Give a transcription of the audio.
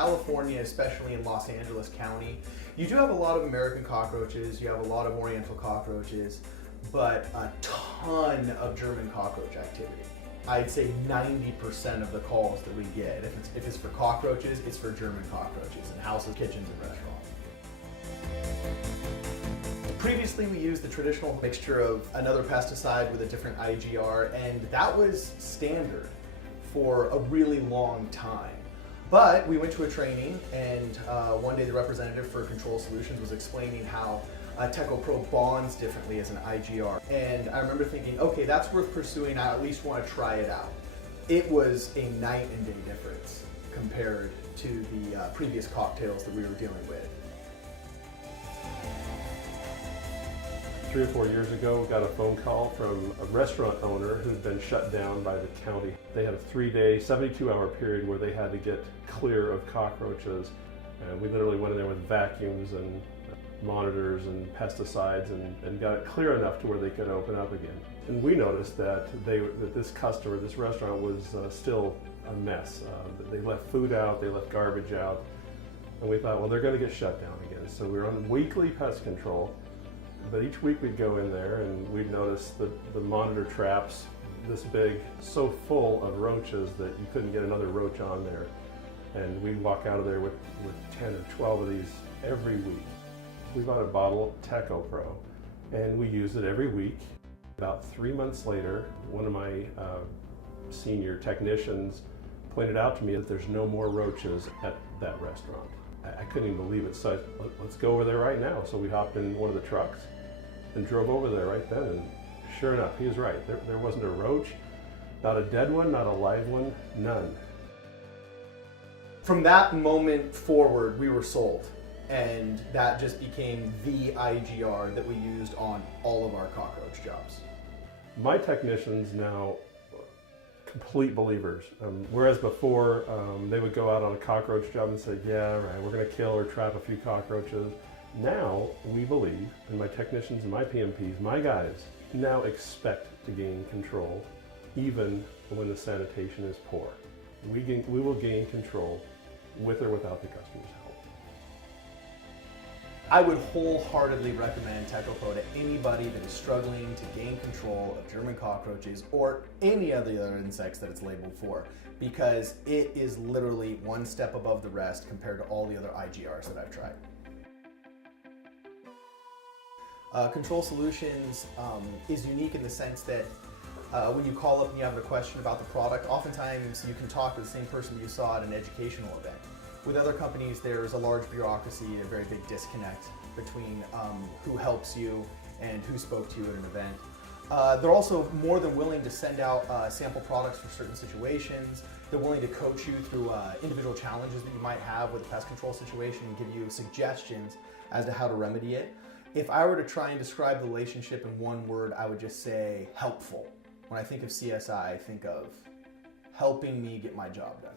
California, especially in Los Angeles County, you do have a lot of American cockroaches, you have a lot of Oriental cockroaches, but a ton of German cockroach activity. I'd say 90% of the calls that we get, if it's for cockroaches, it's for German cockroaches in houses, kitchens, and restaurants. Previously, we used the traditional mixture of another pesticide with a different IGR, and that was standard for a really long time. But we went to a training, and one day the representative for Control Solutions was explaining how Tekko Pro bonds differently as an IGR. And I remember thinking, okay, that's worth pursuing. I at least want to try it out. It was a night and day difference compared to the previous cocktails that we were dealing with. 3 or 4 years ago, got a phone call from a restaurant owner who'd been shut down by the county. They had a 3-day, 72-hour period where they had to get clear of cockroaches. And we literally went in there with vacuums and monitors and pesticides and got it clear enough to where they could open up again. And we noticed that this customer, this restaurant, was still a mess. They left food out, they left garbage out, and we thought, well, they're going to get shut down again. So we were on weekly pest control. But each week we'd go in there and we'd notice the monitor traps this big, so full of roaches that you couldn't get another roach on there. And we'd walk out of there with 10 or 12 of these every week. We bought a bottle of Tekko Pro and we used it every week. About 3 months later, one of my senior technicians pointed out to me that there's no more roaches at that restaurant. I couldn't even believe it, so let's go over there right now. So we hopped in one of the trucks and drove over there right then, and sure enough, he was right. There wasn't a roach, not a dead one, not a live one, none. From that moment forward, we were sold, and that just became the IGR that we used on all of our cockroach jobs. My technicians now complete believers. Whereas before, they would go out on a cockroach job and say, yeah, right, we're going to kill or trap a few cockroaches. Now, we believe, and my technicians and my PMPs, my guys, now expect to gain control, even when the sanitation is poor. We will gain control with or without the customer's help. I would wholeheartedly recommend Tekko Pro to anybody that is struggling to gain control of German cockroaches or any of the other insects that it's labeled for, because it is literally one step above the rest compared to all the other IGRs that I've tried. Control Solutions is unique in the sense that when you call up and you have a question about the product, oftentimes you can talk to the same person you saw at an educational event. With other companies, there's a large bureaucracy, a very big disconnect between who helps you and who spoke to you at an event. They're also more than willing to send out sample products for certain situations. They're willing to coach you through individual challenges that you might have with a pest control situation and give you suggestions as to how to remedy it. If I were to try and describe the relationship in one word, I would just say helpful. When I think of CSI, I think of helping me get my job done.